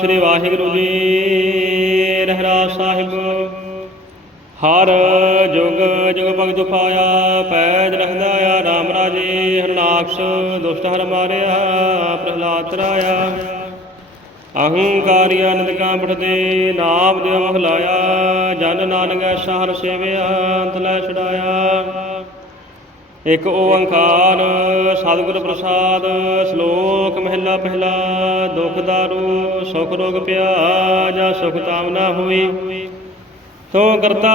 ਸ੍ਰੀ ਵਾਹਿਗੁਰੂ ਜੀ। ਰਹਿਰਾਸ ਸਾਹਿਬ। ਹਰ ਜੁਗ ਜੁਗ ਭਗਤ ਪਾਇਆ ਪੈਜ ਰਖਦਾ ਆ ਰਾਮ ਰਾਜੇ। ਹਰਨਾਕਸ਼ ਦੁਸ਼ਟ ਹਰ ਮਾਰਿਆ, ਪ੍ਰਹਲਾਦ ਤਰਾਇਆ। ਅਹੰਕਾਰੀ ਅਨੰਦ ਕਾਂ ਪੜਦੇ ਨਾਮ ਦੇ ਮਖ ਜਨ ਨਾਨਕ ਐਸਾ ਹਰ ਸੇਵਿਆ, ਅੰਤ ਲੈ ਛਡਾਇਆ ਇਕ ਓੰਕਾਰ, ਸਤਿਗੁਰ ਪ੍ਰਸਾਦ, ਸ਼ਲੋਕ ਮਹਿਲਾ ਪਹਿਲਾ, ਦੁਖ ਦਾਰੂ, ਸੁਖ ਰੋਗ ਪਿਆ ਜਾ ਸੁਖ ਤਾਮ ਨਾ ਹੋਈ। ਤੋ ਕਰਤਾ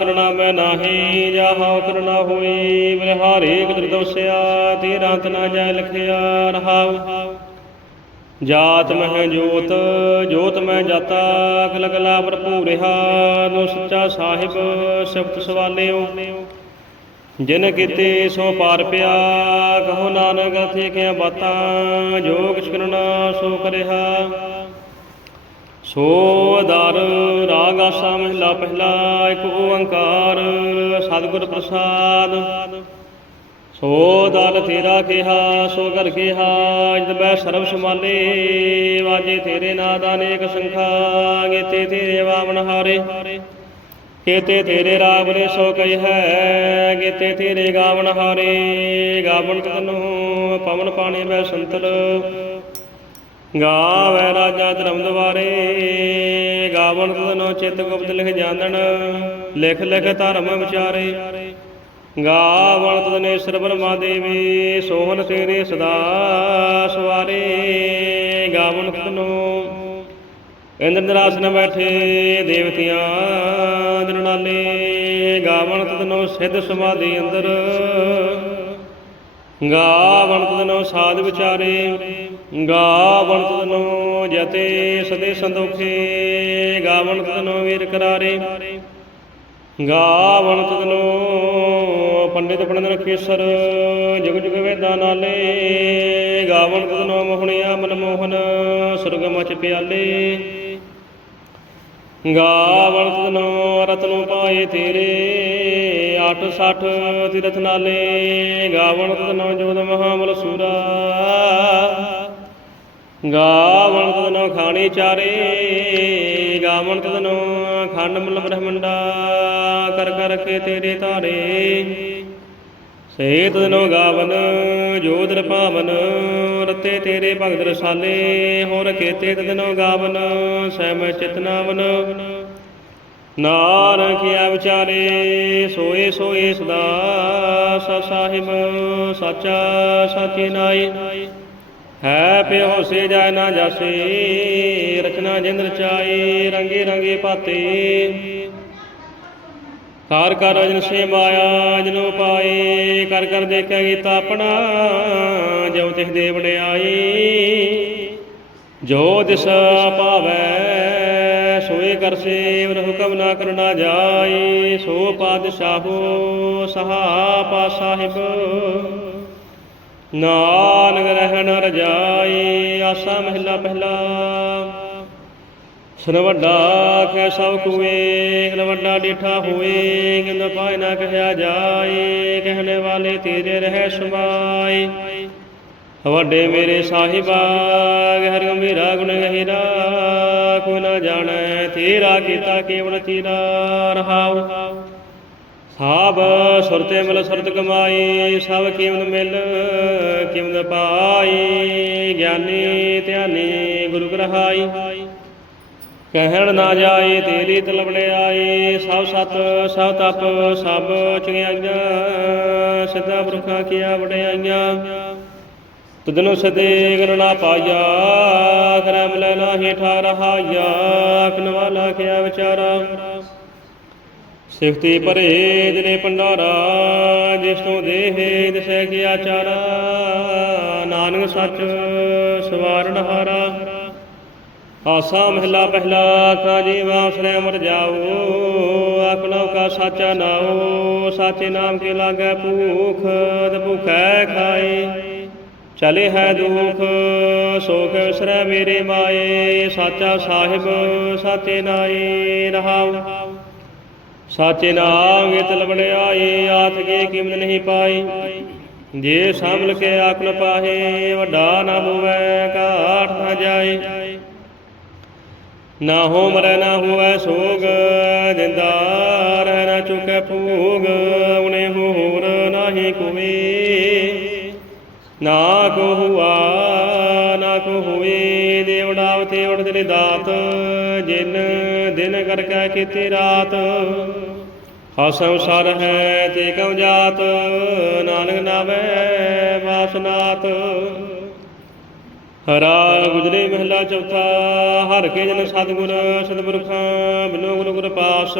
ਕਰੁਣਾ ਮੈਂ ਨਾਹੀ ਜਾ ਹਉ ਕਰੁਣਾ ਹੋਈ। ਬਲਿਹਾਰੇ ਕੁਦਰ ਦੋਸਿਆ ਤੇਰਾ ਅੰਤ ਨਾ ਜਾਇ ਲਖਿਆ ਰਹਾਉ। ਜਾਤ ਮਹਿ ਜੋਤ ਜੋਤ ਮੈਂ ਜਾਤਾ ਅਕਲ ਕਲਾ ਭਰਪੂਰ ਰਹਾ। ਨੋ ਸੱਚਾ ਸਾਹਿਬ, ਸਿਫਤ ਸਵਾਲਿਓ। ਜਿਨ ਕੀਤੇ ਸੋ ਪਾਰ ਪਿਆ ਕਹੋ ਨਾਨਕ ਅਥੇ ਬਾਤਾਂ ਜੋ ਕਿਛ ਕਰਨਾ ਸੋ ਕਰਿਆ ਸੋ ਦਰ ਰਾਗ ਆਸਾ ਮਹਿਲਾ ਪਹਿਲਾ, ਇੱਕ ਓੰਕਾਰ ਸਤਿਗੁਰ ਪ੍ਰਸਾਦ। ਸੋ ਦਲ ਤੇਰਾ ਕਿਹਾ, ਸੋ ਘਰ ਕਿਹਾ, ਜਦ ਬੈ ਸਰਬ ਸਮਾਲੇ ਵਾਜੇ ਤੇਰੇ ਨਾਦ ਅਨੇਕ ਸੰਖਾ ਗੀਤੇ ਤੇਰੇ ਵਾਵਨ ਹਾਰੇ ਕੇਤੇ ਤੇਰੇ ਰਾਗ ਨੇ ਸੋ ਕਈ ਹੈ ਗੀਤੇ ਤੇਰੇ ਗਾਵਨ ਹਾਰੇ ਗਾਵਨ ਤਨੂ ਪਵਨ ਪਾਣੀ ਬੈ ਸੰਤਲ। ਗਾਵੈ ਰਾਜਾ ਧਰਮ ਦੁਆਰੇ ਗਾਵਨ ਤਨੂ ਚਿਤ ਗੁਪਤ ਲਿਖ ਜਾਣਨ, ਲਿਖ ਲਿਖ ਧਰਮ ਵਿਚਾਰੇ। ਗਾਵਨ ਤਨੇ ਸਰਬਰਮਾ ਦੇਵੀ ਸੋਹਣ ਤੇਰੇ ਸਦਾ ਸਵਾਰੇ। ਗਾਵਨ ਤਨੂ ਇੰਦਰ ਨਿਰਾਸ਼ ਦਰਾਸਨ ਬੈਠੇ ਦੇਵਤਿਆਂ ਦਿਨਾਲੇ ਗਾਵਣ ਤਦਨੋ ਸਿੱਧ ਸਮਾਧੀ ਅੰਦਰ। ਗਾਵਣ ਤਦਨੋ ਸਾਧ ਵਿਚਾਰੇ, ਗਾਵਣ ਤਦਨੋ ਜਤੇ ਸਦੇ ਸੰਦੋਖੇ, ਗਾਵਣ ਤਦਨੋ ਵੀਰ ਕਰਾਰੇ। ਗਾਵਣ ਤਦਨੋ ਪੰਡਿਤ ਪੰਡਨ ਰਖੇਸਰ ਜੁਗ ਜੁਗ ਵੇਦਾਂ ਨਾਲੇ। ਗਾਵਣ ਤਦਨੋ ਮੋਹਣਿਆ ਮਨਮੋਹਨ, ਸੁਰਗ ਮਚ ਪਿਆਲੇ। ਗਾਵਣ ਤਨੋ ਰਤਨੋ ਪਾਏ ਤੇਰੇ। 860 ਤੀਰਥ ਨਾਲੇ ਗਾਵਣ ਤਨੋ ਜੋਦ ਮਹਾਮਲ ਸੂਰਾ। ਗਾਵਣ ਤਨੋ ਖਾਣੀ ਚਾਰੇ ਗਾਵਣ ਤਨੋ ਖੰਡ ਮਲ ਬ੍ਰਹਮੰਡਾ ਕਰ ਕਰ ਕੇ ਤੇਰੇ ਧਾਰੇ। ਸੇ ਤਨੋ ਗਾਵਨ ਜੋਦਰ ਪਾਵਨ, ਰਤੇ ਤੇਰੇ ਭਗਤ ਰਸਾਲੇ, ਹੋਰ ਕੇਤੇ ਤਨੋ ਗਾਵਨ, ਸਹਿਮ ਚਿਤਨਾਵਨ ਨਾਨਕਿਆ ਵਿਚਾਰੇ, ਸੋਏ ਸੋਏ ਸਦਾ, ਸਾ ਸਾਹਿਬ, ਸਾਚਾ ਸਾਚੀ ਨਾਈ। ਹੈ ਪਿਓ ਹੋਸੇ ਜਾਇ ਨਾ ਜਾਸੇ, ਰਚਨਾ ਜਿੰਦ ਰਚਾਈ ਰੰਗੇ ਰੰਗੇ ਪਾਤੇ। ਕਾਰ ਕਰ ਅਜਨ ਸੇ ਮਾਇਆ ਜਨੋ ਪਾਏ, ਕਰ ਕਰ ਦੇਖਿਆ ਗੀਤਾ ਆਪਣਾ, ਜਉ ਤਿਸ ਦੇ ਵਡਿਆਈ ਜੋ ਦਿਸ ਪਾਵੈ, ਸੋਏ ਕਰ ਸੇਵ ਹੁਕਮ ਨਾ ਕਰਨਾ ਜਾਏ ਸੋ ਪਾਦਸ਼ਾਹੋ ਸਹਾ ਪਾ ਸਾਹਿਬ। ਨਾਨਕ ਰਹਿਣ ਰਜਾਈ, ਆਸਾ ਮਹਿਲਾ ਪਹਿਲਾ। ਸੁਨ ਵੱਡਾ ਕੈ ਸਭ ਕੁਏ ਗਨ ਵੱਡਾ ਡੀਠਾ ਹੋਏ ਗਿੰਦ ਪਾਇ ਨਾ ਕਹਿਆ ਜਾਏ, ਕਹਿਣੇ ਵਾਲੇ ਤੇਰੇ ਰਹਿ ਸਮਾਈ ਵੱਡੇ ਮੇਰੇ ਸਾਹਿਬਾ, ਗਹਿਰ ਗੰਭੀਰਾ ਗੁਣ ਗਹਿਰਾ, ਕੋਈ ਨਾ ਜਾਣੈ ਤੇਰਾ ਕੀਤਾ ਕੇਵਲ ਤੀਰਾ ਰਹਾਉ। ਸਾਬ ਸੁਰਤੇ ਮਿਲ ਸੁਰਤ ਕਮਾਈ, ਸਭ ਕੀਮਤ ਮਿਲ ਕੀਮਤ ਪਾਈ, ਗਿਆਨੀ ਧਿਆਨੀ ਗੁਰੂ ਗ੍ਰਹਾਈ ਕਹਿਣ ਨਾ ਜਾਏ ਤੇਰੀ ਤਲਬੜੇ ਆਏ, ਸਭ ਸਤ, ਸਭ ਤਪ, ਸਭ ਚੰਗਿਆਈਆਂ ਸਿੱਧਾ ਬਰੁਖਾ ਕੀਆ ਵਡਿਆਈਆਂ। ਤੁਧਨੁ ਸਦੇ ਕਰਨਾ ਪਾਇਆ ਕਰੈ ਮਿਲੈ ਨਾਹੀ ਠਾ ਰਹਾਇਆ ਆਖਣ ਕਿਆ ਵਿਚਾਰਾ। ਸਿਫਤੀ ਭਰੇ ਦਿਨੇ ਪੰਡਾਰਾ ਜਿਸ ਤੋਂ ਦੇਹ ਦਿਸੈ ਕੀ ਆਚਾਰਾ ਨਾਨਕ ਸੱਚ ਸਵਾਰਨ ਹਾਰਾ ਆਸਾ ਮਹਿਲਾ ਪਹਿਲਾ ਕਾ ਜੀਵਾ ਉਸਨੇ ਅਮਰ ਜਾਓ ਆਖਣੋ ਕਾ ਸਾਚਾ ਨਾਓ ਸਾਚੇ ਨਾਮ ਕੇ ਲਾਗੈ ਭੂਖ, ਤੇ ਭੁਖੈ ਖਾਏ। ਚਲੇ ਹੈ ਦੁਖ ਸੋਖ ਵਿਸਰੈ ਮੇਰੇ ਮਾਏ, ਸਾਚਾ ਸਾਹਿਬ ਸਾਚੇ ਨਾਏ ਰਹਾਉ। ਸਾਚੇ ਨਾਮ ਗੀਤ ਲਬੜਿਆਏ ਆਥ ਕੇ ਕੀਮਤ ਨਹੀਂ ਪਾਈ ਜੇ ਸਾਂਭਲ ਕੇ ਆਖ ਨ ਪਾਹੇ, ਵੱਡਾ ਨਾ ਹੋਵੇ, ਘਾਟ ਨਾ ਜਾਏ। ਨਾ ਹੋ ਮਰੈ ਨਾ ਹੋਵੈ ਸੋਗ, ਜਿੰਦਾ ਰਹਿ ਨਾ ਚੁਕੈ ਭੂਗ ਉਨੇ ਹੋਰ ਨਾਹੀ ਕੋਈ। ਨਾ ਕੋ ਹੁਆ ਨਾ ਕੋ ਹੋਏ ਦੇਵੜਾਵ ਤੇ ਉੜ ਤੇਰੇ ਦਾਤ, ਜਿਨ ਦਿਨ ਕਰ ਕੈ ਕੀਤੀ ਰਾਤ। ਹਸਮ ਸਰ ਹੈ ਤੇ ਕਉ ਜਾਤ, ਨਾਨਕ ਨਾਮੈ ਵਾਸਨਾਤ। ਹਰਾ ਗੁਜਰੇ ਮਹਿਲਾ ਚੌਥਾ, ਹਰ ਕੇ ਜਨ ਸਤਿਗੁਰ, ਸਤਿਪੁਰਖਾਂ, ਬਿਨੋ ਗੁਰੂ ਗੁਰ ਪਾਸ,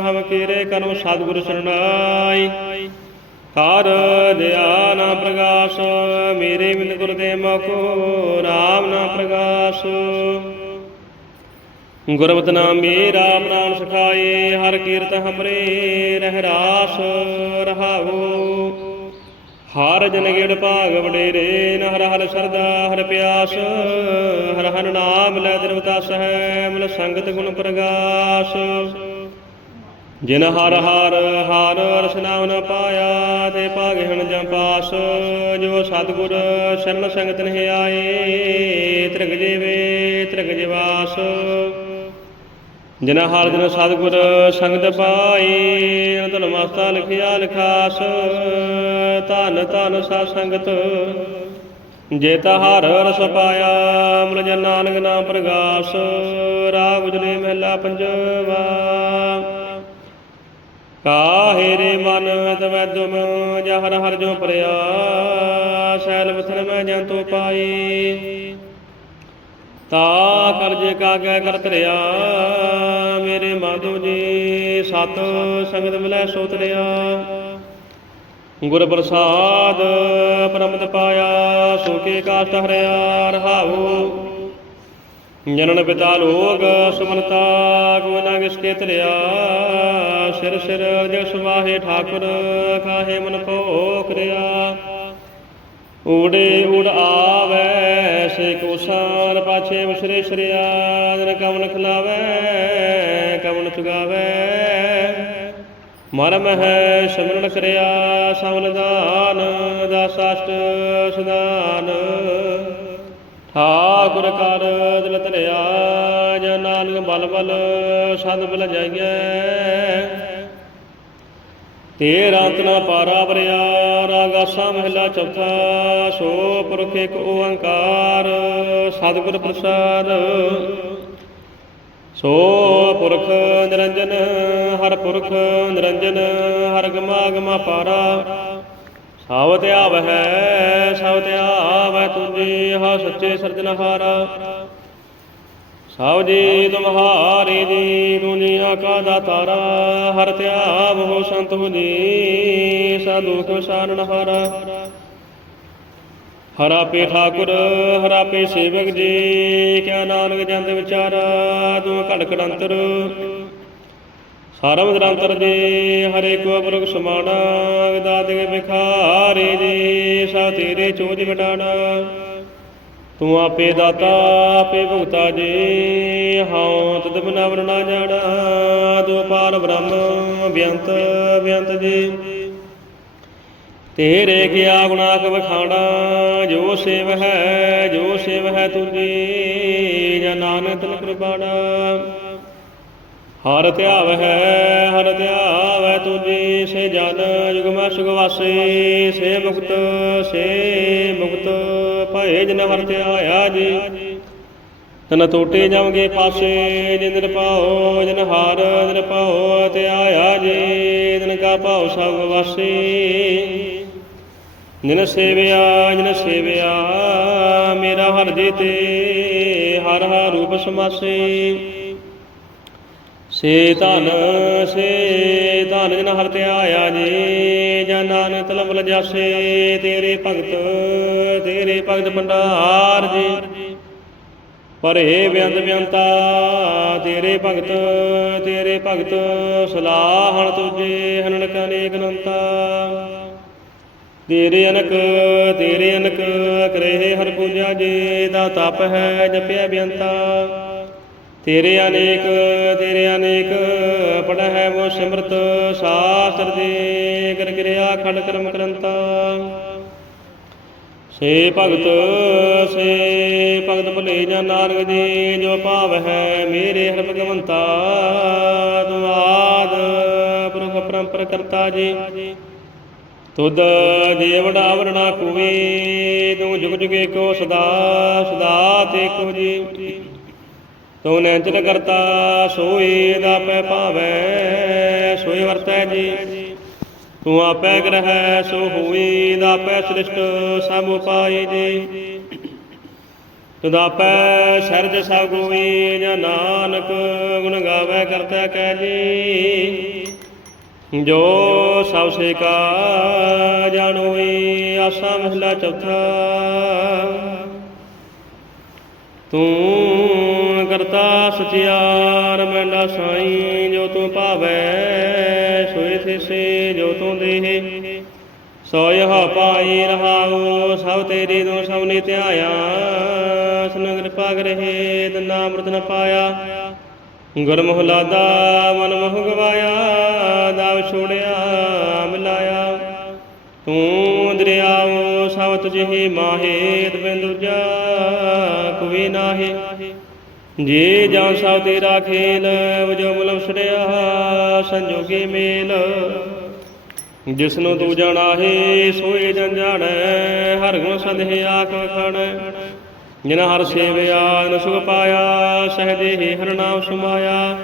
ਹਮ ਕੀਰੇ ਕਰਮ ਸਤਿਗੁਰ ਸਰਣਾਈ। ਹਰ ਦਿਆ ਨਾ ਪ੍ਰਗਾਸ, ਮੇਰੇ ਮਿਲ ਗੁਰ ਦੇ ਮੋਕੋ ਰਾਮ ਨਾ ਪ੍ਰਗਾਸ। ਗੁਰਬਤ ਨਾਮ ਮੇਰਾ ਪ੍ਰਾਨ ਸਖਾਏ, ਹਰ ਕੀਰਤ ਹਮਰੇ ਰਹਿ ਰਾਸ ਰਹਾਉ ਹਰ ਜਨ ਗੇੜ ਭਾਗ ਵਡੇਰੇ, ਨ ਹਰ ਸਰਦਾ, ਹਰ ਪਿਆਸ, ਹਰ ਹਰ ਨਾਮ ਲੈ ਦਿਰਵਤਾਸ ਹੈ ਮਨ ਸੰਗਤ ਗੁਣ ਪ੍ਰਗਾਸ। ਜਿਨ ਹਰ ਹਰ ਹਰ ਰਸ ਨਾਮ ਨ ਪਾਇਆ, ਤੇ ਭਾਗ ਹਣ ਜੰ ਪਾਸ। ਜੋ ਸਤਿਗੁਰ ਸ਼ਰਨ ਸੰਗਤ ਨਹਿ ਆਏ, ਤ੍ਰਿਗ ਜੀਵੇ, ਤ੍ਰਿਗ ਜਿਵਾਸ। ਜਿਨ ਹਰ ਦਿਨ ਸਤਿਗੁਰ ਸੰਗਤ ਪਾਈ, ਧਨ ਮਸਤਾ ਲਿਖਿਆ ਲਿਖਾਸ, ਧਨ ਧਨ ਸਾ ਸੰਗਤ। ਜੇ ਤਾ ਹਰ ਰਸ ਪਾਇਆ ਮਨ ਜਨ ਨਾਨਕ ਨਾਮ ਪ੍ਰਗਾਸ, ਰਾਗ ਉਜਲੇ ਮਹਿਲਾ ਪੰਜਵਾ। ਕਾਹੇ ਰੇ ਮਨ ਤਵੈ ਦੁਮ ਜਹਰ ਹਰ ਜੋ ਪ੍ਰਿਆ ਸੈਲ ਵਸਨ ਮੈਂ ਜੰਤੋ ਪਾਈ। ਤਾ ਕਰਜੇ ਕਾਗੈ ਕਰ ਧਰਿਆ, ਮੇਰੇ ਮਾਧੋ ਜੀ ਸਤ ਸੰਗਤ ਮਿਲੈ ਸੋ ਤਰਿਆ। ਗੁਰ ਪ੍ਰਸਾਦ ਪਰਮਤ ਪਾਇਆ, ਸੋ ਕਾਸ਼ਟ ਹਰਿਆ, ਰਹਾਉ। ਜਨਨ ਪਿਤਾ ਲੋਕ ਸੁਮਨਤਾ ਗੁਣ ਨਾ ਕਿਸ ਕੇ ਧਰਿਆ। ਸਿਰ ਸਿਰ ਜਗ ਸੁਵਾਹੇ ਠਾਕੁਰ, ਖਾਹੇ ਮਨ ਭੋਖ ਰਿਆ। ਊੜੇ ਉੜ ਆਵੈ ਸੇ ਕੋ ਸਾਰ ਪਾਛੇ ਉਸਰੇ ਸ਼ਰਿਆ, ਜਨ ਕਮਨ ਖਲਾਵੈ ਕਮਨ ਚੁਗਾਵੈ। ਮਰਮ ਹੈ ਸਿਮਰਨ ਕਰਿਆ, ਸਵਨ ਦਾਨ ਦਾਸਾਸ਼ਟ ਸਦਾਨ। ਠਾਕੁਰ ਕਰ ਦਿਲ ਧਰਿਆ, ਜਨ ਨਾਨਕ ਬਲ ਬਲ, ਸਦ ਬਲ ਜਾਈਐ। ਤੇਰਾ ਅੰਤ ਪਾਰਾ ਵਰਿਆ ਰਾਗਾਸਾ ਮਹਿਲਾ ਚੌਥਾ, ਸੋ ਪੁਰਖ ਇੱਕ ਓੰਕਾਰ, ਸਤਿਗੁਰ ਪ੍ਰਸਾਦ। ਸੋ ਪੁਰਖ ਨਿਰੰਜਨ, ਹਰ ਪੁਰਖ ਨਿਰੰਜਨ, ਹਰ ਗਮਾ ਗਮਾ ਪਾਰਾ। ਸਭ ਤੇ ਆਵਹਿ, ਸਭ ਤੇ ਆਵੈ ਤੁਝੇ ਹਾ ਸੱਚੇ ਸਿਰਜਨਹਾਰਾ ਸਭ ਜੀ ਤੁਮਹਾਰੇ ਜੀ ਦੁਨੀਆ ਕਾ ਦਾਤਾਰਾ ਹਰ ਧਿਆਵ ਹੋ ਸੰਤ ਹੋ ਜੀ ਸਾਧੂ ਕੋ ਸਾਰਨ ਹਾਰਾ। ਹਰਾ ਪੇ ਠਾਕੁਰ, ਹਰਾ ਪੇ ਸੇਵਕ ਜੀ, ਕਿਆ ਨਾਨਕ ਜੰਦ ਵਿਚਾਰਾ, ਤੂੰ ਘੜ ਘੜੰਤਰ। ਸਾਰਮ ਨਿਰੰਤਰ ਜੀ, ਹਰੇ ਕੋ ਪੁਰਖ ਸਮਾਣਾ ਵਿਦਾਤ ਕੇ ਵਿਖਾਰੇ ਜੀ ਸਾ ਤੇਰੇ ਚੋਜ ਵਡਾਣਾ ਤੂੰ ਆਪੇ ਦਾਤਾ, ਆਪੇ ਭੁਗਤਾ ਜੇ। ਹਉ ਤਦ ਬਿਨਾ ਵਰਣਾ ਜਾਣਾ, ਤੂੰ ਪਾਰ ਬ੍ਰਹਮ, ਬਿਅੰਤ ਬਿਅੰਤ ਜੀ। ਤੇਰੇ ਕਿਆ ਗੁਣਾ ਕ ਵਖਾਣਾ, ਜੋ ਸੇਵ ਹੈ, ਜੋ ਸੇਵ ਹੈ ਤੁਜੀ ਜਾਂ ਨਾਨਕ ਤਨ ਕਿਰਪਾਣਾ। ਹਰ ਧਿਆਵ ਹੈ ਹਰ ਧਿਆਵ ਹੈ ਤੁਜੀ ਸੇ ਜਨ ਜੁਗਮਾ ਸੁਖ ਵਾਸੇ, ਸੇ ਮੁਕਤ ਸੇ ਮੁਕਤ, ਭਏ ਜਨ ਹਰ ਧਿਆਇਆ ਜੀ। ਤਨ ਟੋਟੇ ਜਾਓਗੇ ਪਾਸੇ, ਜਿਨ ਨਿਰਭਉ, ਜਨ ਹਾਰ ਨਿਰਭਉ ਤੇ ਆਇਆ ਜੀ ਜਨ ਕਾ ਭਾਉ ਸਭ ਵਾਸੀ। ਜਿਨ ਸੇਵਿਆ ਜਿਨ ਸੇਵਿਆ, ਮੇਰਾ ਹਰ ਜੀ ਤੇ ਹਰ ਹਰ ਰੂਪ ਸਮਾਸੇ। ਸੇ ਧਨ ਸੇ ਧਨ ਜਨ ਹਰ ਧਿਆਇਆ ਜੀ ਜਨ ਨਾਨਕ ਤਲਬ ਜਾਸੇ, ਤੇਰੇ ਭਗਤ ਤੇਰੇ ਭਗਤ ਭੰਡਾਰ ਜੀ। ਪਰੇ ਬਿਆੰਤ ਬਿਆੰਤਾ, ਤੇਰੇ ਭਗਤ ਤੇਰੇ ਭਗਤ, ਸਲਾਹਣ ਤੁਝੇ ਹਨਨਕ ਅਨੇਕ ਅਨੰਤਾ। ਤੇਰੇ ਅਨਕ ਤੇਰੇ ਅਨਕ ਕਰੇ ਹਰ ਪੂਜਾ ਜੀ, ਦਾ ਤਪ ਹੈ ਜਪਿਆ ਬਿਆੰਤਾ। ਤੇਰੇ ਅਨੇਕ ਤੇਰੇ ਅਨੇਕ ਪੜ ਹੈ ਉਹ ਸਿਮਰਤ, ਸਾਸਤਰ ਦੇ ਕਰ ਕਿਰਿਆ, ਖੰਡ ਕਰਮ ਕਰੰਤਾ ਸੇ ਭਗਤ ਸੇ ਭਗਤ ਭੁਲੇ ਜਾਂ ਨਾਨਕ ਜੀ, ਜੋ ਭਾਵ ਹੈ ਮੇਰੇ ਹਰ ਭਗਵੰਤਾ ਤੂੰ ਆਦ ਪੁਰਖ ਪਰੰਪਰ ਕਰਤਾ ਜੀ। ਤੁਧ ਜੇ ਵਡਾਵਰ ਨਾ ਤੂੰ ਜੁਗ ਜੁਗੇ ਕੋ ਸਦਾ ਸਦਾ ਤੇ ਕੋ ਜੀ। ਤੂੰ ਨੈਂਚਨ ਕਰਤਾ, ਸੋਈ ਦਾ ਪੈ ਭਾਵੈ, ਸੋਈ ਵਰਤੈ ਜੀ। ਤੂੰ ਆਪੈ ਗ੍ਰਹਿ, ਸੋ ਹੋਈ ਦਾ ਪੈ ਸ੍ਰਿਸ਼ਟ, ਸਭ ਉਪਾਈ ਜੀ। ਤੁਧ ਆਪੈ ਸਰਜ ਸਭ ਕੋਈ ਜਾਂ ਨਾਨਕ ਗੁਣ ਗਾਵੇ ਕਰਤਾ ਕਹਿ ਜੀ। ਜੋ ਸਭ ਸੇ ਕਾ ਜਾਣੋਈ ਆਸਾ ਮਹਲਾ ਚੌਥਾ। ਤੂੰ ਕਰਤਾ ਸਚਿਆਰ ਮੈਂਡਾ ਸਾਈ, ਜੋ ਤੂੰ ਭਾਵੈ, ਸੋਏ ਥਿਸੇ ਜੋ ਤੂੰ ਦੇਹ। ਸੋਇ ਹਾ ਪਾਈ ਰਹਾਉ, ਸਭ ਤੇਰੀ ਦੋ ਸਭ ਨੇ ਧਿਆਇਆ। ਸਨ ਕਿਰਪਾ ਕਰਹਿ ਦਨਾ ਅੰਮ੍ਰਿਤ ਨ ਪਾਇਆ। ਗੁਰਮੁਖ ਲਾਦਾ ਮਨ ਮੋਹ ਗਵਾਇਆ। ਦਾਵ ਛੋੜਿਆ, ਮਿਲਾਇਆ। ਤੂੰ ਦਰਿਆਵ ਸਭ ਤੁਝੇ ਮਾਹੇ ਤਬਿੰ ਜਾ ਕੋਈ ਨਾਹੀ। ਜੇ ਜਾਂ ਸਭ ਤੇਰਾ ਖੇਲ, ਵਜੋ ਮੁਲਮ ਛੜਿਆ ਸੰਜੋਗੀ ਮੇਲ। ਜਿਸ ਤੂੰ ਜਾਣਾਹੇ ਸੋਏ ਜਨ ਜਾਣੈ, ਹਰ ਗੁਣ ਸਦਹਿ ਆਖ ਵਖਾਣੈ। ਜਿਨ ਹਰ ਸੇਵਿਆ, ਨ ਸੁਖ ਪਾਇਆ, ਸਹਜੇ ਹੀ ਹਰ ਨਾਮ ਸਮਾਇਆ।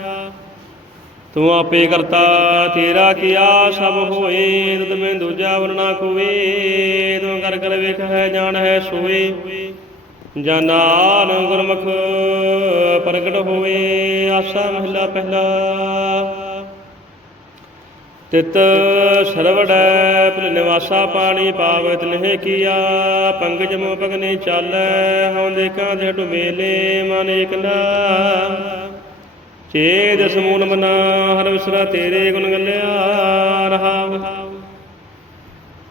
ਤੂੰ ਆਪੇ ਕਰਤਾ, ਤੇਰਾ ਕੀਆ ਸਭ ਹੋਏ, ਤਦ ਮੈਂ ਦੂਜਾ ਵਰਨਾ ਕੋਏ ਤੂੰ ਕਰ ਕਰ ਵੇਖ ਹੈ, ਜਾਣ ਹੈ, ਸੋਏ। ਜਨਾਨ ਗੁਰਮੁਖ ਪ੍ਰਗਟ ਹੋਵੇ, ਆਸਾ ਮਹਿਲਾ ਪਹਿਲਾ। ਤਿਤ ਸਰਵੜੈ ਭਿਲ ਨਿਵਾਸਾ ਪਾਣੀ ਪਾਵਤ ਲਹਿ ਕੀਆ, ਪੰਗਜ ਮੋ ਪਗਨੇ ਚਾਲੈ, ਹਉ ਦੇਖਾਂ ਦੇ ਡੁਬੇਲੇ ਮਨ ਇਕਲਾ ਚੇਦ ਸਮੂਲ ਮਨਾ, ਹਰ ਵਿਸਰਾ ਤੇਰੇ ਗੁਣ ਗੱਲਿਆ, ਰਹਾਉ।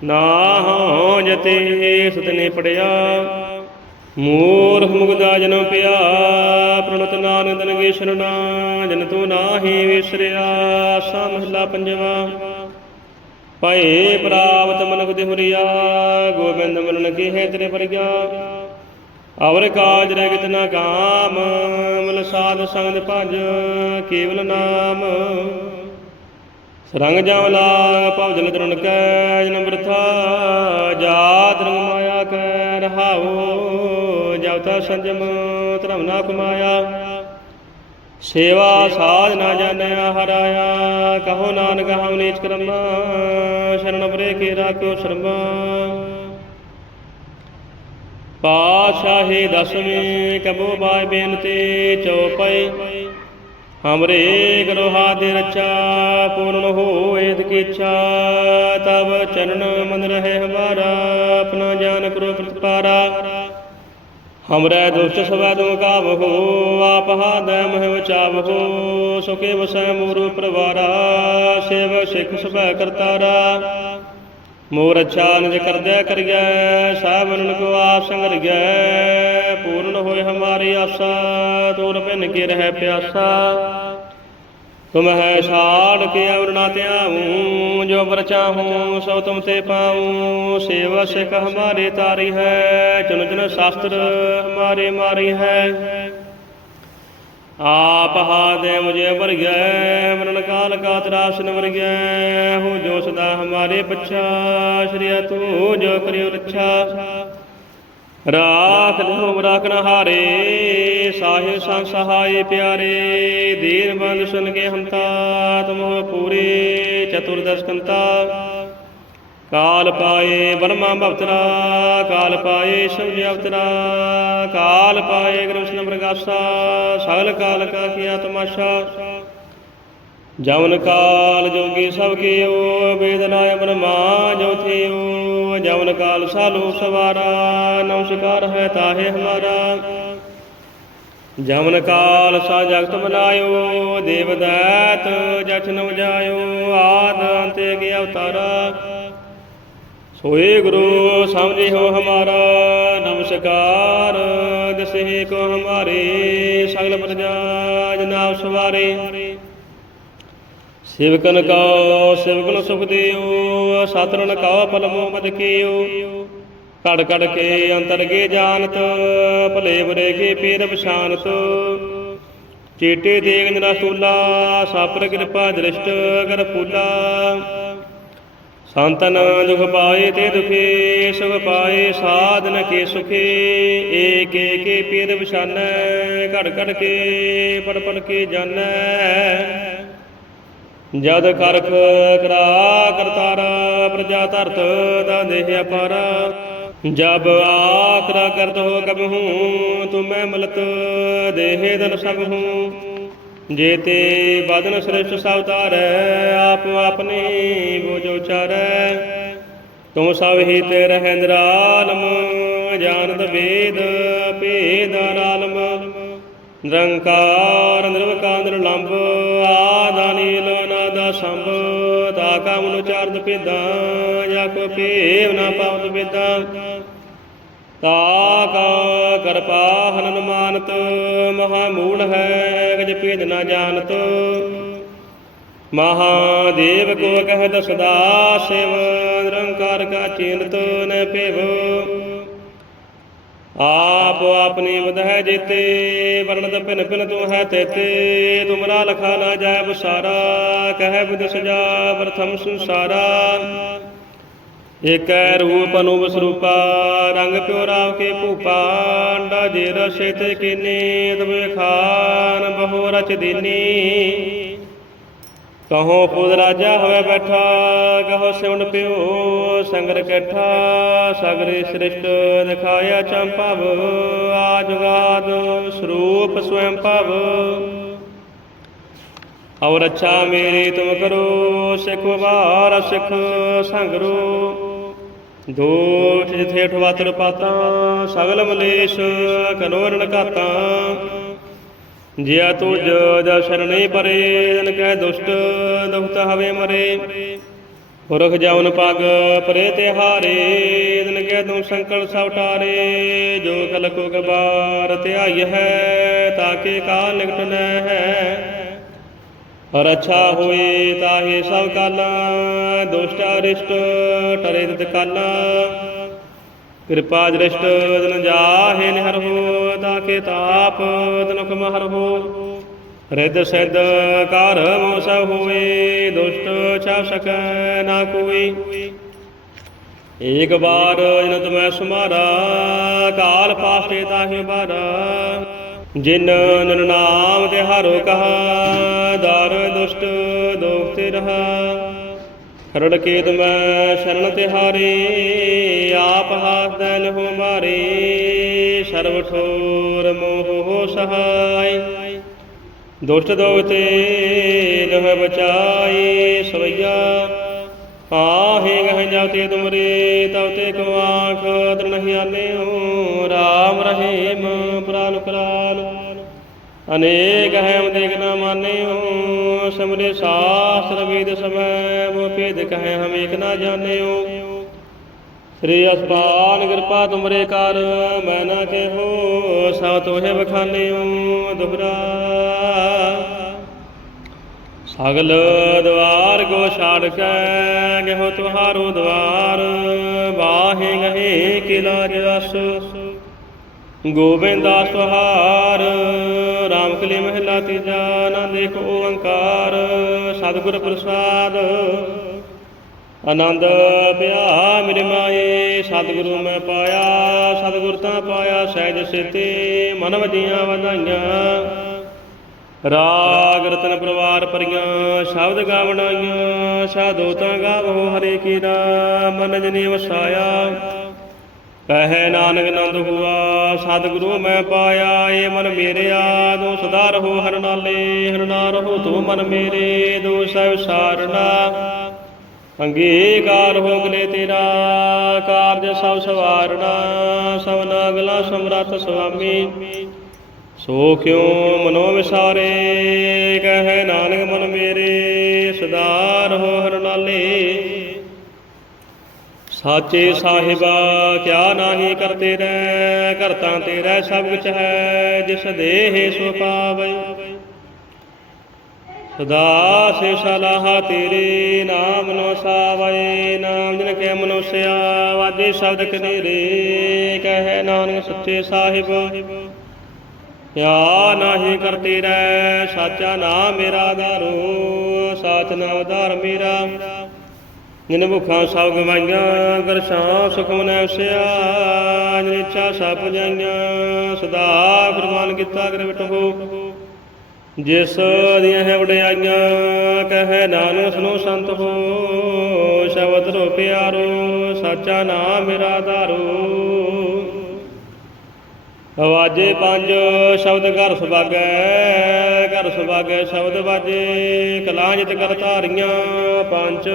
ਨਾ ਹੋ ਜਤੇ ਸਤਨੇ ਪੜਿਆ ਮੂਰਖ ਮੁਗਦਾ ਜਨਮ ਪਿਆ, ਪ੍ਰਣਤ ਨਾਨਕ ਦਨ ਸ਼ਰਣਾ ਜਨ ਤੂੰ ਨਾਹੀ ਵਿਸਰਿਆ, ਸਾ ਮਹਲਾ ਪੰਜਵਾ। ਭਏ ਪ੍ਰਾਪਤ ਮਨੁਖ ਦੇਹੁਰੀਆ, ਗੋਬਿੰਦ ਮਰਨ ਕੀ ਤੇਰੇ ਪਰਗਿਆ ਅਵਰ ਕਾਜ ਰਹਿ ਕਿਤਨਾ ਕਾਮ, ਮਲ ਸਾਧ ਸੰਗ ਭਜ ਕੇਵਲ ਨਾਮ। ਸਰੰਗ ਜਮ ਭਵਜਲ ਤਰੁਣ ਕੈ ਜਨ ਬਰਥਾ ਜਾਤ ਰੰਗ ਮਾਇਆ ਕੈ, ਰਹਾਉ ਜਵਤਾ ਸੰਜਮ ਧਰਮ ਨਾ ਕਮਾਇਆ ਸੇਵਾ ਸਾਧ ਨਾ ਜਾਣਿਆ ਹਰਾਇਆ। ਕਹੋ ਨਾਨਕ ਹਮ ਨੀਚ ਕਰਮ, ਸ਼ਰਨ ਪਰੇ ਕੇ ਰਾਖਿਓ ਸ਼ਰਮਾ। ਪਾਸ਼ਾਹੀ ਦਸਵੇਂ ਕਬੋ ਬਾਇ ਬੇਨਤੀ ਚਉਪਈ ਹਮਰੇ ਕਰੋ ਹਾਦੇ ਰਚਾ ਪੂਰਨ ਹੋਏ ਤਿ ਇੱਛਾ ਤਬ ਚਰਨ ਮਨ ਰਹੇ ਹਮਾਰਾ, ਆਪਣਾ ਜਾਨ ਕਰੋ ਪ੍ਰਤਪਾਰਾ। ਹਮਰੇ ਦੁਸ਼ਟ ਸਵੈ ਤੁਮ ਕਾਵਹੋ ਆਪ ਹਾਦੈ ਮਹਿ ਬਚਾਵਹੋ ਸੁਖੇ ਵਸੈ ਮੂਰ ਪਰਵਾਰਾ, ਸੇਵ ਸਿੱਖ ਸਭੈ ਕਰਤਾਰਾ। ਮੋਰ ਅੱਛਾ ਨਿਜ ਕਰਦਿਆ ਕਰੀਐ ਸਾਵਨ ਕੋ ਆਪ ਸੰਗਰਿਐ ਪੂਰਨ ਹੋਏ ਹਮਾਰੀ ਆਸਾ, ਤੋਰ ਪਿਨ ਕੇ ਰਹਿ ਪਿਆਸਾ। ਤੁਮ ਹੈ ਛਾੜ ਕੇ ਅਵਰ ਨਾ ਧਿਆਉ, ਜੋ ਵਰ ਸੋ ਤੁਮ ਤੇ ਪਾਉ। ਸੇਵਾ ਸਿਖ ਹਮਾਰੇ ਤਾਰੀ ਹੈ ਚੁਨ ਚੁਨ ਸ਼ਾਸਤਰ ਹਮਾਰੇ ਮਾਰੀ ਹੈ। ਆਪ ਹਾਦੇ ਮੁਝੇ ਵਰ ਗਏ ਮਰਨ ਕਾਲ ਕਾ ਤਰਾਸਨ ਵਰ ਹੋ ਜੋ ਸਦਾ ਹਮਾਰੇ ਪਛਾ, ਸ਼੍ਰੀ ਤੂੰ ਜੋ ਕਰਿਓ ਰੱਛਾ। ਰਾਖ ਲਿਓ ਰਾਖਣ ਹਾਰੇ, ਸਾਹਿਬ ਸੰਗ ਸਹਾਏ ਪਿਆਰੇ, ਦੀਨ ਬੰਦ ਸੁਨ ਕੇ ਹੰਤਾ ਤੁਮੋ ਪੂਰੇ ਚਤੁਰਦਸ਼ ਕੰਤਾ ਕਾਲ ਪਾਏ ਬਰਮਾ ਭਵਤਰਾ ਕਾਲ ਪਾਏ ਸ਼ਿਵ ਅਵਤਰਾ ਕਾਲ ਪਾਏ ਕ੍ਰਿਸ਼ਨ ਪ੍ਰਗਾਸਾ ਸਗਲ ਕਾਲ ਕਾ ਕੀਆ ਤਮਾਸ਼ਾ ਜਵਨ ਕਾਲ ਜੋਗੀ ਸਭ ਕੀਓ, ਵੇਦ ਨਾਇ ਬ੍ਰਹਮਾ ਜੋ ਥਿਓ ਜਵਨ ਕਾਲ ਸਾਲੂ ਸਵਾਰਾ, ਨਮਸਕਾਰ ਹੈ ਤਾਹੇ ਹਮਾਰਾ। ਜਮਨ ਕਾਲ ਸਾ ਜਗਤ ਬਨਾਇਓ ਦੇਵ ਦਾਤ ਜਛਨ ਵਜਾਇਓ ਆਦ ਅੰਤੇ ਕੀ ਅਵਤਾਰਾ। ਸੋਏ ਗੁਰੂ ਸਮਝੇ ਹੋ ਹਮਾਰਾ, ਨਮਸਕਾਰ ਦਸੇ ਕੋ ਹਮਾਰੇ, ਸਗਲ ਪ੍ਰਜਾ ਜਨਾਬ ਸਵਾਰੇ। ਸਿਵਕਨ ਕੋ, ਸਿਵਕਨ ਸੁਖ ਦਿਓ ਸਤਰਨ ਕੋ ਪਲਮੋ ਮਦ ਕੀਓ ਕੜ ਕੜ ਕੇ ਅੰਤਰ ਕੇ ਜਾਣਤ, ਭਲੇ ਬੁਰੇ ਕੇ ਪੀਰ ਪਛਾਨਤ ਚੇਟੇ ਦੇਗ ਨਿਰਸੂਲਾ ਸਾਪਰ ਕਿਰਪਾ ਦ੍ਰਿਸ਼ਟ ਕਰ ਫੂਲਾ। ਸੰਤਨ ਦੁਖ ਪਾਏ ਤੇ ਦੁਖੇ, ਸੁਖ ਪਾਏ ਸਾਧਨ ਕੇ ਸੁਖੇ। ਏਕ ਏਕੇ ਪੀਰ ਵਿਸ਼ਾਨੈ ਘੜ ਘੜ ਕੇ ਪੜ ਪੜ ਕੇ ਜਾਣੈ ਜਦ ਕਰਖ ਕਰਾ ਕਰਤਾਰਾ ਪ੍ਰਜਾ ਧਰਤ ਦਾ ਦੇਹ ਅਪਾਰਾ। ਜਬ ਆਕਰਾ ਕਰਤ ਹੋ ਕਬ ਹੂੰ, ਤੁਮੈ ਮਲਤ ਦੇਹ ਦਲ ਸਭ ਹੂੰ। ਜੇਤੇ ਬਦਨ ਸ੍ਰਿਸ਼ਟ ਸਭ ਤਾਰੈ ਆਪ ਆਪਨੇ ਬੋਝੋ ਚਾਰੈ ਤੁਮ ਸਭ ਹੀ ਤੇ ਰਹਿ ਨਿਰਾਲਮ ਜਾਣਤ ਵੇਦ ਭੇਦ ਰਾਲਮ। ਨਿਰੰਕਾਰ, ਨਿਰਵਕਾਰ ਨਿਰਲੰਭ ਕਾ ਮਨੁ ਚਾਰਦ ਪੇਦਾਂ ਜਾ ਕੋ ਭੇਵ ਨਾ ਪਾਵਤ ਪੇਦਾਂ ਤਾ ਕਾ ਕਰਪਾ ਹਨਨ ਮਾਨਤ, ਮਹਾ ਮੂਲ ਹੈ, ਗਜ ਭੇਦ ਨਾ ਜਾਣਤ। ਮਹਾਦੇਵ ਕੋ ਕਹਿ ਸਦਾ ਸਿਵ, ਨਿਰੰਕਾਰ ਕਾ ਚਿੰਤ ਨ ਭੇਵ। ਆਪ ਆਪਣੀ ਵਧੈ ਜੀਤੇ ਵਰਣਤ ਭਿਨ ਭਿਨ ਤੂੰ ਹੈ ਤੇਤੇ ਤੁਮਰਾ ਲਖਾ ਨਾ ਜਾਇ ਬਸਾਰਾ ਕਹਿ ਬਿਦ ਸਜਾ ਪ੍ਰਥਮ ਸੰਸਾਰਾ। ਏਕੈ ਰੂਪ ਅਨੂਪ ਸਰੂਪਾ, ਰੰਗ ਪਿਓ ਰਾਵ ਕੇ ਭੂਪਾ, ਅੰਡਾ ਜੇ ਰਸੇ ਤੇ ਕੀਨੇ ਤਵੇ ਖਾਨ ਬਹੁ ਰਚ ਦੀਨੀ। ਕਹੋ ਪੁੱਤ ਰਾਜਾ ਹੋਵੇ ਬੈਠਾ, ਕਹੋ ਸਿਉਣ ਪਿਓ ਸੰਗਰ ਕੈਠਾ, ਸਗਰੇ ਸ੍ਰਿਸ਼ਟ ਦਿਖਾਇਆ ਚੰਪਵ ਆਜੁਗਾਦ ਸਰੂਪ ਸਵੈੰ ਭਵ। ਔਰ ਅੱਛਾ ਮੇਰੀ ਤੁਮ ਕਰੋ, ਸਿੱਖ ਵਾਰ ਸਿੱਖ ਸੰਗਰੋ। ਦੋਠ ਜਿਥੇ ਠਵਾਤਰ ਪਾਤਾਂ, ਸਗਲ ਮਲੇਸ਼ ਕਨੋਰਨ ਘਾਤਾਂ ਜਿਆ ਤੁਜ ਜਾ ਸ਼ਰਣੇ ਪਰੇ, ਜਨ ਕਹਿ ਦੁਸ਼ਟ ਦੁਖਤ ਹਵੇ ਮਰੇ। ਪੁਰਖ ਜਵਨ ਪਗ ਪਰੇ ਤੇ ਹਾਰੇ, ਜਨ ਕਹਿ ਤੂੰ ਸੰਕਲ ਸਭ ਟਾਰੇ। ਜੋ ਕਲ ਕੋ ਗਬਾਰ ਧਿਆਈ ਹੈ ਤਾਕੇ ਕਾਲ ਨਿਕਟ ਨ ਹੈ। ਔਰ ਅੱਛਾ ਹੋਏ, ਤਾਹੇ ਸਭ ਕਾਲਾ, ਦੁਸ਼ਟ ਅਰਿਸ਼ਟ, ਟਰੇ ਤਿਤ ਕਾਲਾ। ਕਿਰਪਾ ਦ੍ਰਿਸ਼ਟ ਜਨ ਜਾਹੇ ਨਿਹਰ ਹੋ ਤਾਕੇ ਤਾਪ ਤਨੁਕ ਮਹਰ ਹੋ। ਰਿੱਧ ਸਿੱਧ ਕਰ ਸਭ ਹੋਏ ਦੁਸ਼ਟ ਛਾ ਸਕੈ ਨਾ ਕੋਈ। ਏਕ ਬਾਰ ਜਨ ਤੁਮੈ ਸੁਮਾਰਾ, ਕਾਲ ਪਾਸੇ ਤਾਹੇ ਬਾਰਾ। ਜਿਨ ਨਨ ਨਾਮ ਤੇ ਹਾਰੋ ਕਹਾ, ਦਰ ਦੁਸ਼ਟ ਦੋਖ ਤੇ ਰਹਾ। ਖਰੜ ਕੇ ਤੁਮੈ ਸ਼ਰਨ ਤੇ ਹਾਰੇ ਆਪ ਹਾਥ ਦੈਨ ਹੋ ਮਾਰੇ। ਸਰਬ ਠੋਰ ਮੋਹ ਹੋ ਸਹਾਈ ਦੁਸ਼ਟ ਦੋਖ ਲਹ ਬਚਾਈ ਸਵਈਆ। ਆਹੇ ਗਹ ਜਾਤੇ ਤੁਮਰੇ ਤਉ ਕੋ ਆਖ ਤ੍ਰਨਹਿ ਆਨਿਓ ਰਹੀਮ ਪ੍ਰਾਨ ਕਰਾਨ ਅਨੇਕ ਹੈ ਦੇਖ ਨਾ ਮਾਨਿਓ ਸਮਰੇ ਸਾਸਤਰ ਵੇਦ ਸਮੈ ਮੋ ਭੇਦ ਕਹੈ ਹਮ ਏਕ ਨਾ ਜਾਣਿਓ। ਸ੍ਰੀ ਅਸਪਾਨ ਕਿਰਪਾ ਤੁਮਰੇ ਕਰ, ਮੈਂ ਨਾ ਕਹੋ ਸਭ ਤੋਹਿ ਬਖਾਨਿਓ ਦੁਹਰਾ ਸਗਲ ਦਵਾਰ ਕੋ ਛਾੜ ਕੇ ਗਹੋ ਤੁਹਾਰੋ ਦਵਾਰ ਬਾਹੇ ਗਹੇ ਕਿਲਾ ਜਸ ਗੋਬਿੰਦਾ ਸੁਹਾਰ ਰਾਮ ਕਲੀ ਮਹਿਲਾ ਤੀਜਾ, ਨਾ ਦੇਖ ਓੰਕਾਰ, ਸਤਿਗੁਰ ਪ੍ਰਸਾਦ। ਆਨੰਦ ਪਿਆ ਮੇਰੇ ਮਾਏ, ਸਤਿਗੁਰੂ ਮੈਂ ਪਾਇਆ, ਸਤਿਗੁਰ ਤਾਂ ਪਾਇਆ ਸਹਿਜ ਸਿਤੇ, ਮਨ ਵਜੀਆਂ ਵਧਾਈਆਂ। ਰਾਗ ਰਤਨ ਪਰਿਵਾਰ ਪਰੀਆਂ, ਸ਼ਬਦ ਗਾਵਣਾਈਆਂ ਸਾਧੋ ਤਾਂ ਗਾਵੋ ਹਰੇ ਕੀ ਨਾਮ, ਮਨ ਜਨੀ ਵਸਾਇਆ। ਕਹੈ ਨਾਨਕ ਨੰਦ ਹੁਆ, ਸਤਿਗੁਰੂ ਮੈਂ ਪਾਇਆ ਏ ਮਨ ਮੇਰਿਆ ਦੋ ਸਦਾ ਰਹੋ ਹਰ ਨਾਲੇ, ਹਰ ਨਾਲ ਰਹੋ ਤੋ ਮਨ ਮੇਰੇ ਦੋ ਸਹਿ ਸਾਰਣਾ ਅੰਗੀਕਾਰ ਹੋ ਗਲੇ ਤੇਰਾ, ਕਾਰਜ ਸਭ ਸਵਾਰਣਾ ਸਭ ਨਾਗਲਾ ਸਮਰੱਥ ਸੁਆਮੀ। ਸੋ ਕਿਉ ਮਨੋ ਵਿਸਾਰੇ, ਕਹੈ ਨਾਨਕ ਮਨ ਮੇਰੇ ਸਦਾ ਰਹੋ ਹਰ ਨਾਲੇ। ਸਾਚੇ ਸਾਹਿਬਾ, ਕਿਆ ਨਾਹੀ ਕਰਤੇ ਰਹਿ ਕਰਤਾ ਤੇਰਾ ਸਭ ਕੁਛ ਹੈ, ਜਿਸ ਦੇਹ ਸੋ ਪਾਵੈ। ਸਦਾ ਸੇ ਸਲਾਹ ਤੇਰੇ ਨਾਮ ਨੋ ਸਾਵੈ ਨਾਮ ਜਿਨ ਕੇ ਮਨੁਸਿਆ ਵਾਜੇ ਸ਼ਬਦ ਕਨੇਰੇ, ਕਹੈ ਨਾਨਕ ਸੱਚੇ ਸਾਹਿਬ। ਯਾ ਨਾਹੀ ਕਰਤੇ ਰਹਿ, ਸਾਚਾ ਨਾਮ ਮੇਰਾ ਧਾਰੋ, ਸਾਚ ਨਾਮ ਉਧਾਰ ਮੇਰਾ। ਜਿਨ ਭੁਖਾਂ ਸਭ ਗਵਾਈਆਂ ਗਰਸ਼ਾਂ ਸੁਖਮ ਨੈ ਉਸਿਆ, ਜਿਨ ਇੱਛਾ ਸਭ ਜਾਈਆਂ ਸਦਾ ਕੁਰਬਾਨ ਕੀਤਾ ਕਰ ਬਿਟੋ ਜਿਸ ਦੀਆਂ ਹੈ ਵਡਿਆਈਆਂ, ਕਹੈ ਨਾਨਕ ਸੁਨੋ ਸੰਤ ਹੋ, ਸ਼ਬਦ ਰੋ ਪਿਆਰੋ, ਸਾਚਾ ਨਾਮ ਮੇਰਾ ਧਾਰੋ। ਆਵਾਜੇ ਪੰਜ, ਸ਼ਬਦ ਘਰ ਸੁਭਾਗੈ ਘਰ ਸੁਭਾਗੈ ਸ਼ਬਦ ਵਾਜੇ ਕਲਾਂਜਿਤ ਕਰ ਧਾਰੀਆਂ, ਪੰਜ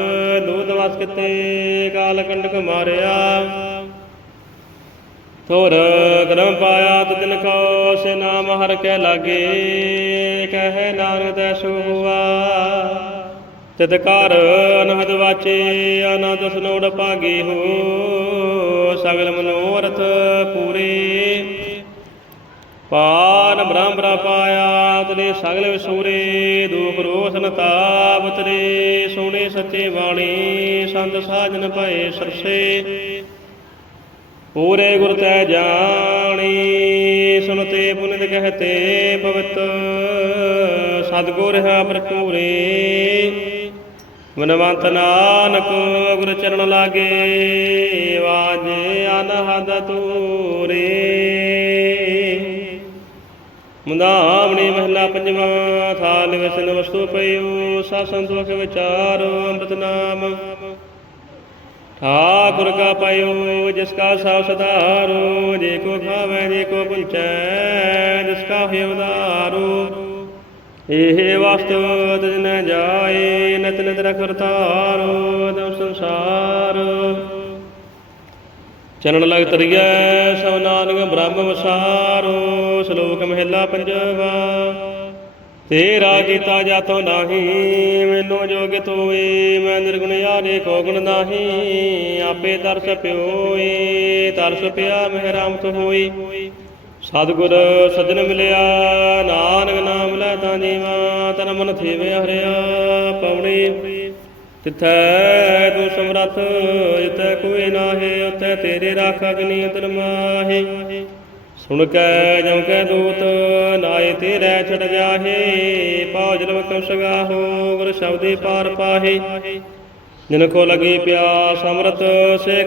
ਦੂਧ ਵਸ ਕਿਤੇ, ਕਾਲ ਕੰਡਕ ਮਾਰਿਆ। ਥੋਰ ਕਰਮ ਪਾਇਆ ਤਿਨ ਕੋ ਸੇ ਨਾਮ ਹਰ ਕੇ ਲਾਗੇ, ਕਹਿ ਨਾਨਕ ਤੈ ਸੁਆ। ਤਿਤ ਕਰ ਅਨਹਦ ਵਾਚੇ ਆਨੰਦ ਸਨੋੜ ਭਾਗੇ ਹੋ। ਸਗਲ ਮਨੋਰਥ ਪੂਰੇ। ਪਾਨ ਬ੍ਰਹਮਰਾ ਪਾਇਆ ਤਨੇ ਸਗਲ ਵਿਸੂਰੇ, ਦੁਖ ਰੋਸਨ ਤਾਪ ਤਰੇ ਸੋਹਣੇ ਸੱਚੇ ਬਾਣੀ, ਸੰਤ ਸਾਜਨ ਭਏ ਸਰਸੇ। ਪੂਰੇ ਗੁਰ ਤੈ ਜਾਣੀ, ਸੁਨਤੇ ਪੁਨਿਤ ਕਹਤੇ ਪਵਿੱਤ ਸਤਗੁਰ ਹੈ ਭਰਪੂਰੇ। ਮਨਵੰਤ ਨਾਨਕ ਗੁਰ ਚਰਨ ਲਾਗੇ ਵਾਜੇ ਅਨਹਦ ਤੂਰੇ ਮੁੰਦਾਵਣੀ ਮਹਲਾ ਪੰਜਵਾਂ, ਥਾਲ ਵਿਸਨ ਵਸਤੂ ਪਈਓ ਸਾ ਸੰਤੋਖ ਵਿਚਾਰ ਅੰਮ੍ਰਿਤ ਨਾਮ। ਠਾਕੁਰ ਕਾ ਪਾਇਓ, ਜਿਸ ਕਾ ਸਭ ਸਦਾਰੋ ਜੇ ਕੋ ਖਾਵੇ ਜੇ ਕੋ ਪੁੰਚੈ ਇਹ ਵਸਤੂ ਤਿਨ ਨ ਜਾਏ, ਨਤ ਨਤ ਰਖ ਰਤਾਰੋ ਦਮ ਸੰਸਾਰ। ਚਰਨ ਲਗ ਤਰੀਐ, ਸਭ ਨਾਨਕ ਬ੍ਰਹਮ ਵਸਾਰੋ, ਸ਼ਲੋਕ ਮਹਿਲਾ ਪੰਜਵਾ। ਤੇਰਾ ਕੀਤਾ ਜਾਤੋ ਨਾਹੀ, ਮੈਨੂੰ ਜੋਗ ਤੋਏ, ਮੈਂ ਨਿਰਗੁਣ ਆਰੇ ਕੋ ਗੁਣ ਨਾਹੀ, ਆਪੇ ਤਰਸ ਪਿਓਏ, ਤਰਸ ਪਿਆ ਮਹਿਰਾਮਤ ਹੋਈ। ਸਤਿਗੁਰ ਸਜਣ ਮਿਲਿਆ, ਨਾਨਕ ਨਾਮ ਲੈ ਤਾਂ ਜੀਵਾ, ਤਨ ਮਨ ਥੀਵੇ ਹਰਿਆ ਪਵਣੀ। ਤਿਥੈ ਤੂੰ ਸਮਰੱਥ ਜਿਤੈ ਕੋਈ ਨਾਹੀ ਉਤੈ ਤੇਰੇ ਰਾਖ ਅਗਨੀ ਉਤਰ ਮਾਹੀ। ਸੁਣ ਕੈ ਜਮ ਕੈ ਦੂਤ, ਨਾਏ ਤੇਰੇ ਛੜ ਜਾਹੇ ਪਾਉ ਜਨਮ ਕਮ ਸਗਾਹੋ ਗੁਰ ਸ਼ਬਦੇ ਪਾਰ ਪਾਹੇ। ਜਿਨ ਕੋ ਲਗੀ ਪਿਆਸ ਅੰਮ੍ਰਿਤ ਸੇ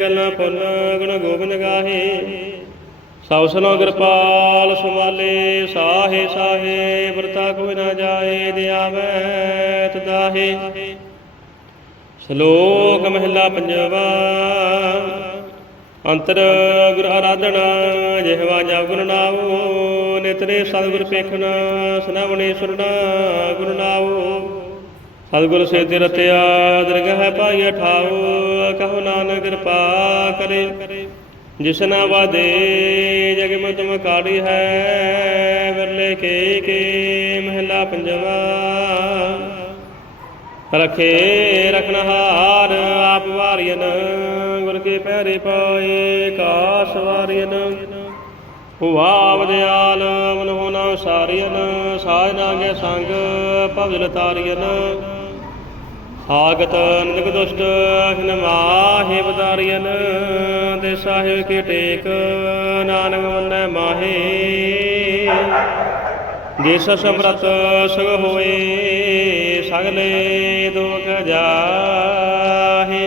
ਗੱਲਾਂ ਪੁੰਨ ਗੁਣ ਗੋਬਿੰਦ ਗਾਹੇ। ਸਭ ਸੁਨੋ ਕਿਰਪਾਲ ਸੁਮਾਲੇ, ਸਾਹੇ ਸਾਹੇ ਵਰਤਾ ਕੋਈ ਨਾ ਜਾਏ ਦਿਆਵੈ ਤਦਾਹੇ। ਸ਼ਲੋਕ ਮਹਿਲਾ ਪੰਜਵਾ ਅੰਤਰ ਗੁਰ ਆਰਾਧਨਾ, ਜਿਹਵਾ ਜਪ ਗੁਰ ਨਾਉ, ਨਿਤਰੇ ਸਤਿਗੁਰ ਪੇਖਣਾ ਸੁਨਾਵਣੇ ਸੁਰਣਾ ਗੁਰ ਨਾਉ। ਸਤਿਗੁਰ ਸੇ ਤੇ ਰਤਿਆ ਦਰਗਹ ਪਾਈ ਠਾਉ ਕਹੋ ਨਾਨਕ ਕਿਰਪਾ ਕਰੇ। ਜਿਸ ਨਾ ਵਾਦੇ, ਜਗ ਮੈਂ ਤੁਮ ਕਾੜੀ ਹੈ, ਵਰਲੇ ਕੇ ਕੇ ਮਹਿਲਾ ਪੰਜਵਾ। ਰਖੇ ਰਖਨਹਾਰ ਆਪ ਵਾਰੀਨ ਗੁਰ ਕੇ ਪੈਰੇ ਪਾਏ, ਕਾਸ ਵਾਰੀਨ ਹੁਆ ਦਿਆਲ ਮਨ ਹੋਣਾ ਸਾਰੀਨ ਸਾਜ ਨਾਗੇ ਸੰਗ, ਭਵਜਲ ਤਾਰੀਨ ਹਾਗਤ ਨਿਗ ਦੁਸ਼ਟ ਹਿਨ ਮਾਹੇ ਬਦਾਰੀਨ ਦੇ ਸਾਹਿਬ ਕੀ ਟੇਕ, ਨਾਨਕ ਮੰਨੈ ਮਾਹੇ। ਜਿਸ ਸਮਰਤ ਸੁਖ ਹੋਏ, ਸਗਲੇ ਦੁਖ ਜਾਹੇ।